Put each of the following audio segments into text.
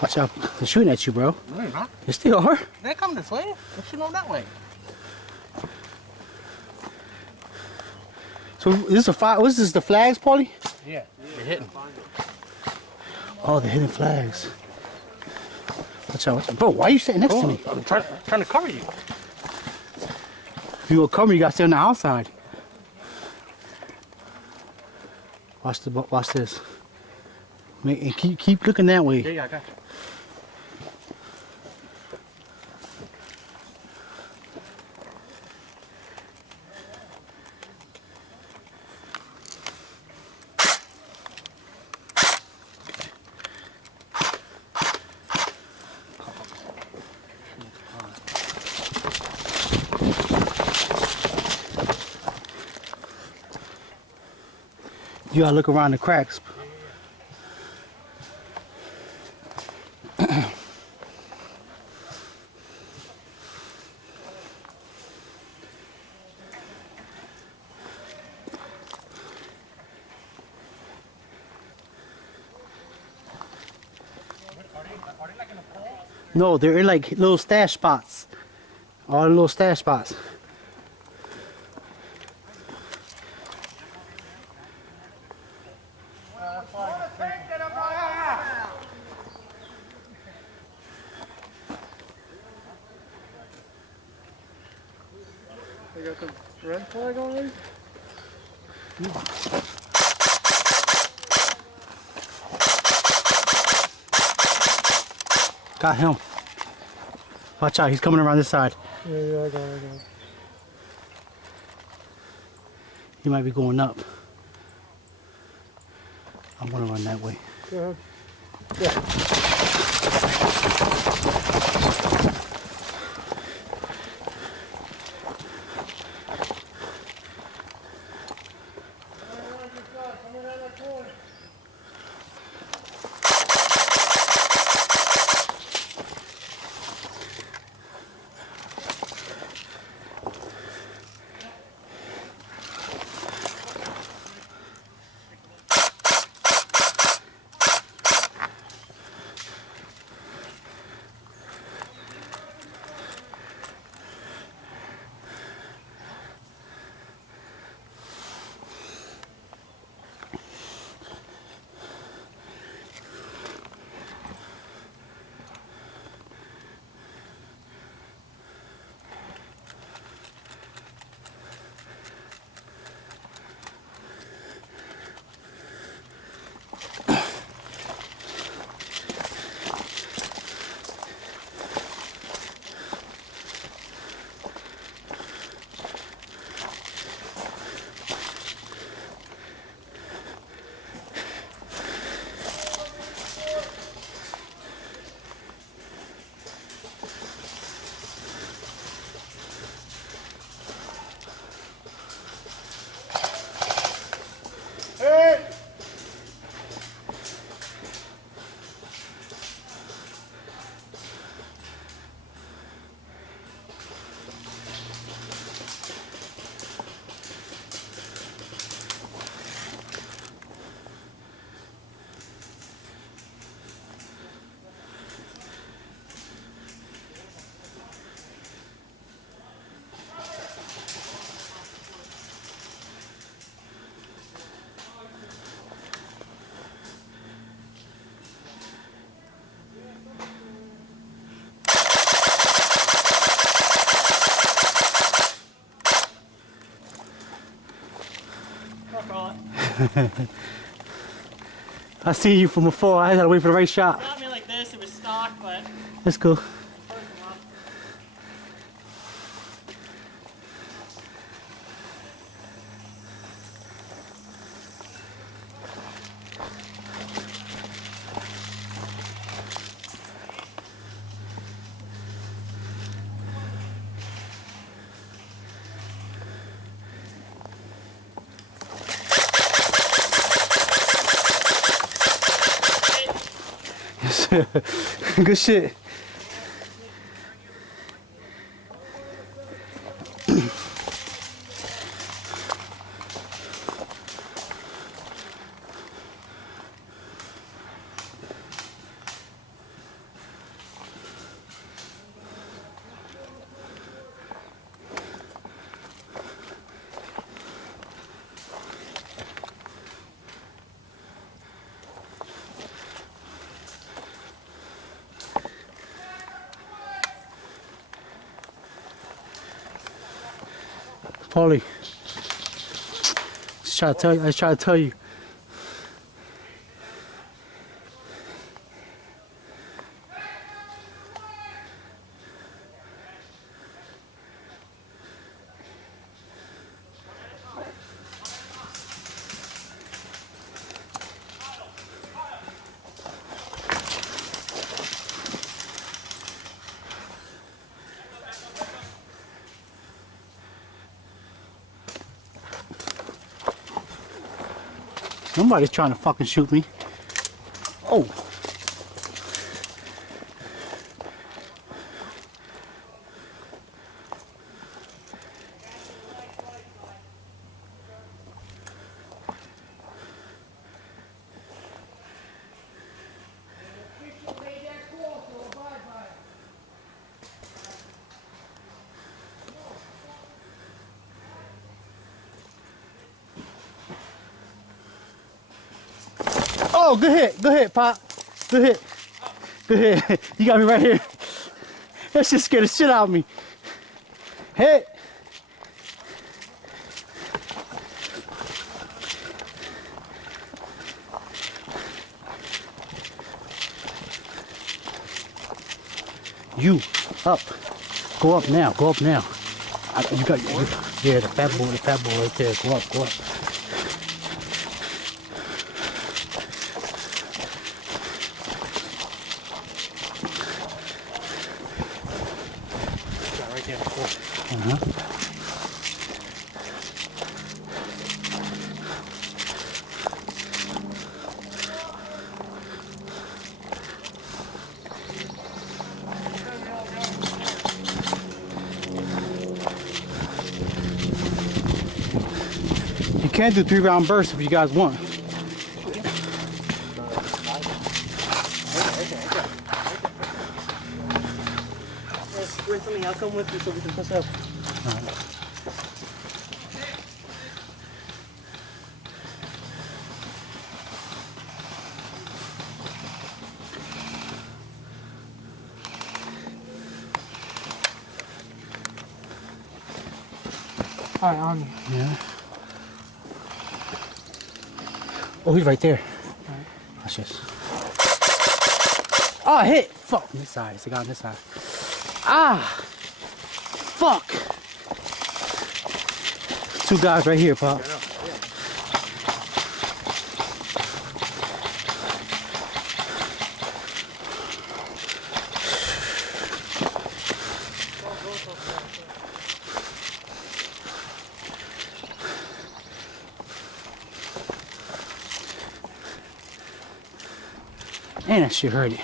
Watch out. They're shooting at you, bro. No, they're not. They still are. They're coming this way. They're shooting over that way. So this is a fire. What is this? The flags, Paulie? Yeah, they're hitting. Oh, they're hitting flags. Watch out, watch out. Bro, why are you sitting next to me? I'm trying to cover you. If you will cover, you gotta stay on the outside. Watch this. And keep looking that way. Yeah, I got you. You gotta look around the cracks. Are they like in a pole? No, they're in like little stash spots. All the little stash spots. They got the red flag already? Got him. Watch out, he's coming around this side. Yeah, I got it. He might be going up. I'm gonna run that way. Go ahead. Yeah. I see you from afar. I gotta wait for the right shot. Got me like this, it was stock, but Let's go. Good shit. Paulie. Just try to tell you. I just try to tell you. Somebody's trying to fucking shoot me. Oh. Oh, good hit, Pop. Good hit. Good hit. You got me right here. That shit scared the shit out of me. Hit. You, up. Go up now, go up now. You got, yeah, the fat boy right there. Go up, go up. You can do 3-round bursts if you guys want. Where's something? I'll come with you so we can push up. All right, on you. Yeah. Oh, he's right there. Watch this. Oh, hit! Fuck! This side. It's the guy on this side. Ah! Fuck! Two guys right here, Pop. Man, that shit hurt it.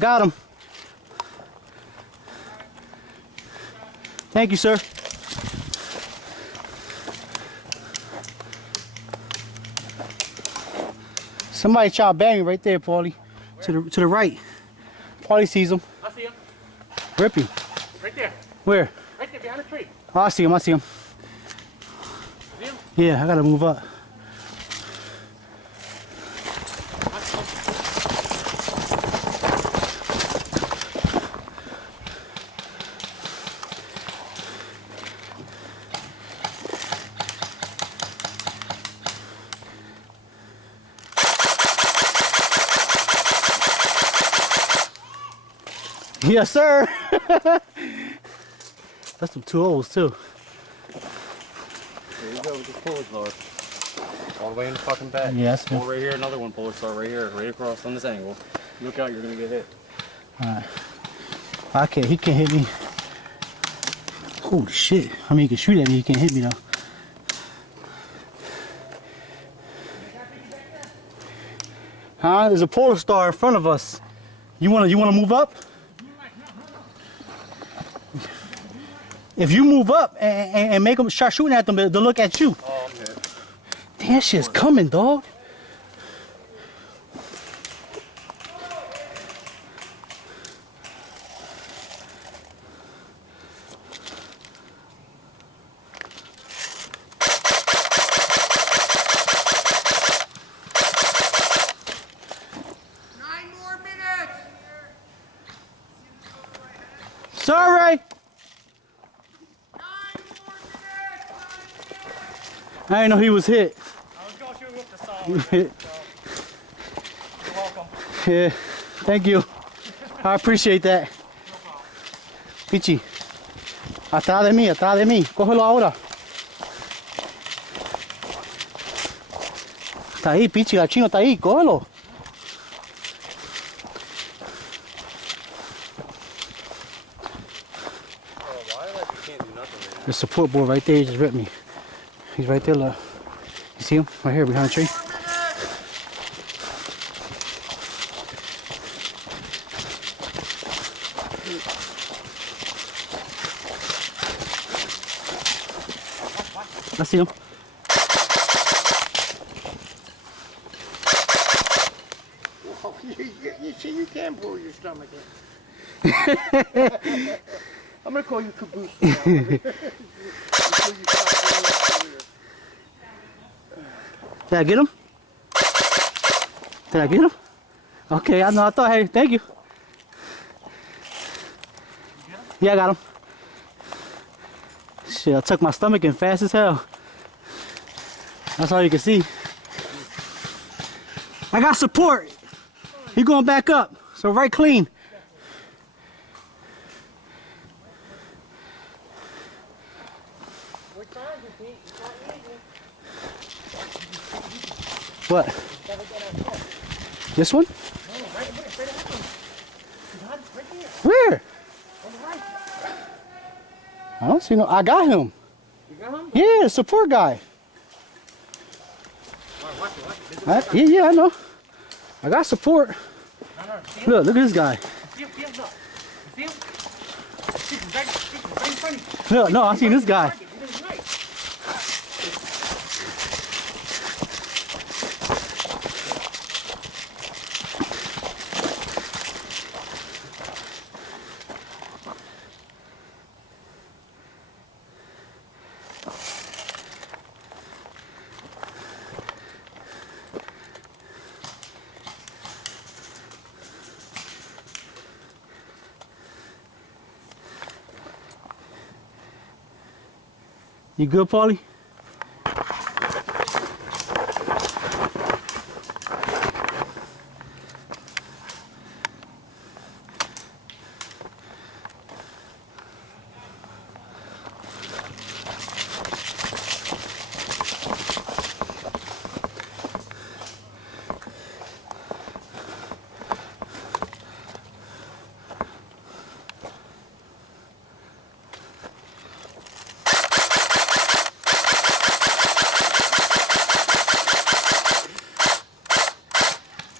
Got him. Thank you, sir. Somebody shot bang me right there, Paulie. To the right. Paulie sees him. I see him. Rip him. Right there. Where? Right there behind the tree. Oh, I see him. I see him. See him? Yeah, I gotta move up. Yes, sir. That's some 2 O's too. There you go with this puller star. All the way in the fucking back. Yes. Pull right here, another one puller star right here, right across on this angle. Look out, you're gonna get hit. Alright. He can't hit me. Holy shit. I mean, he can shoot at me, he can't hit me though. Huh? There's a polar star in front of us. You wanna move up? If you move up and make them start shooting at them, they'll look at you. Oh, I'm hit. Damn, that shit's coming, dog. Sorry. I didn't know he was hit. I was going to shoot with the saw. You're welcome. Yeah, thank you. I appreciate that. Pichi, atrás de mí. Cógelo ahora. Está ahí, Pichi, el chino está ahí, cógelo. The support board right there, he just ripped me. He's right there, look. You see him? Right here, behind the tree. I see him. Oh, you see, you can pull your stomach in. I'm gonna call you Caboose now. Did I get him? Did I get him? Okay, I know. I thought, hey, thank you. Yeah, I got him. Shit, I took my stomach in fast as hell. That's all you can see. I got support. He going back up. So right clean. What? This one? Where? I don't see no. I got him. You got him? Yeah, the support guy. Yeah, I know. I got support. Look at this guy. Look, no, I seen this guy. You good, Paulie?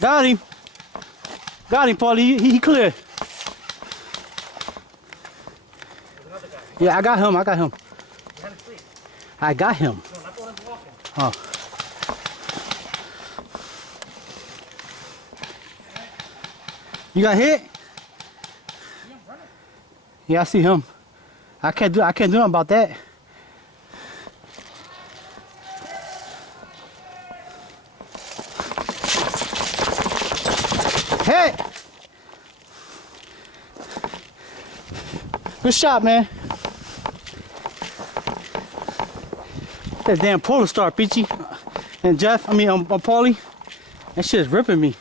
Got him. Got him, Paulie. He clear. Yeah, I got him. I got him. I got him. Oh. You got hit? Yeah, I see him. I can't do nothing about that. Hey! Good shot, man. That damn Polar Star, Peachy. And Jeff, Paulie. That shit is ripping me.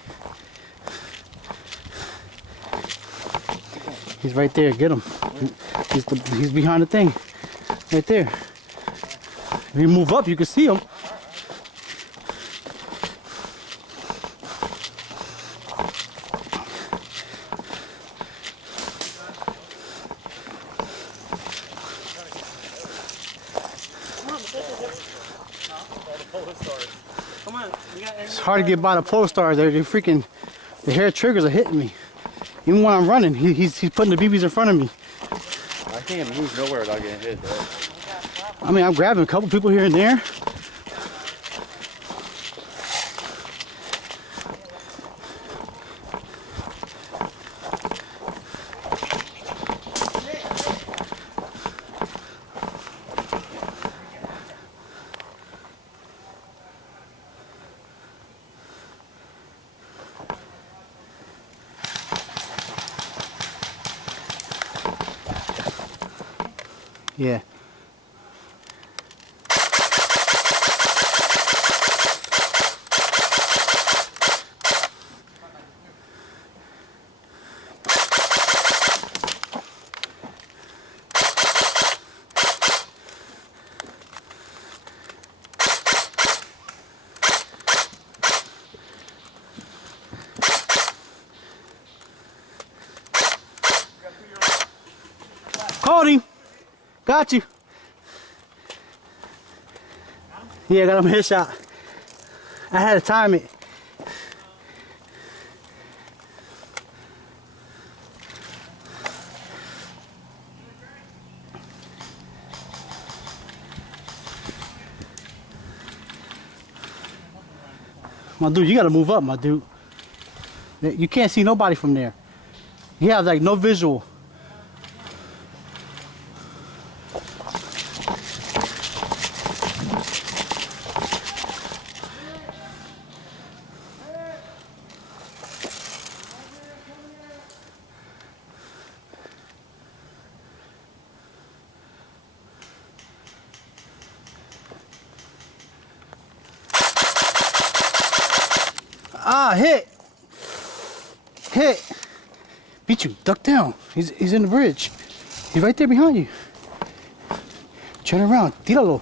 He's right there, get him. He's behind the thing. Right there. If you move up, you can see him. It's hard to get by the Polar Stars. They're freaking, the hair triggers are hitting me. Even when I'm running, he's putting the BBs in front of me. can't move nowhere without getting hit, though. I mean, I'm grabbing a couple people here and there. Yeah. Caught him. Got you. Yeah, got him a headshot. I had to time it. My dude, you gotta move up, my dude. You can't see nobody from there. You have like no visual. Ah, hit. Hit. Beat you. Duck down. He's in the bridge. He's right there behind you. Turn around. Tíralo.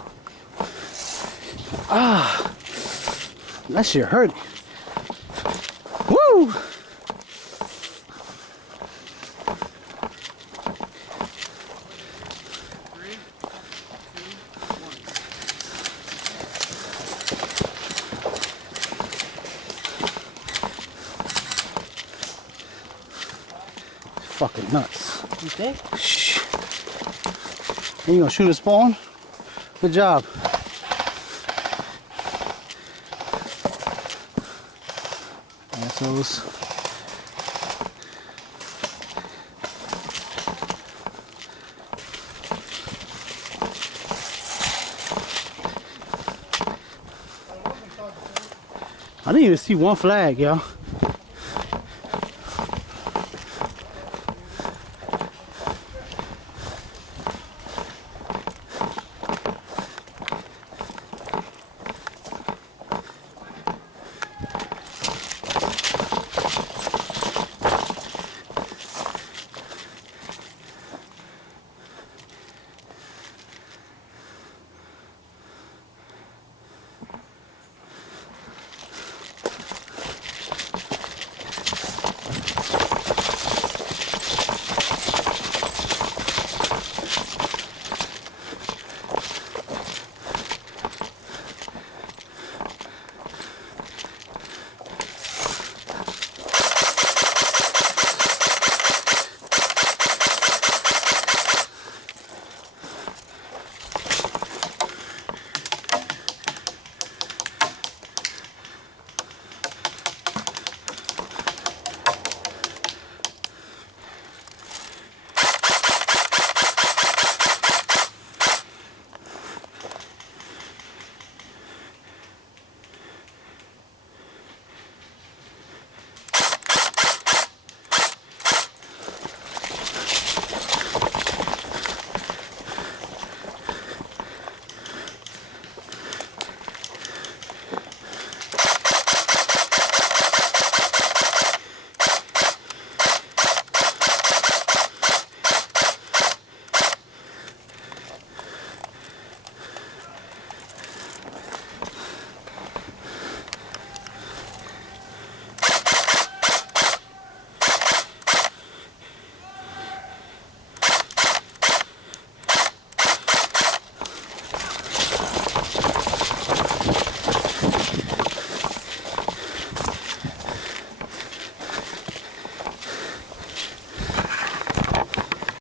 Ah. That shit hurt. Woo! Fucking nuts. Okay. Shh. And you gonna shoot a spawn? Good job. Assholes. I didn't even see one flag, y'all.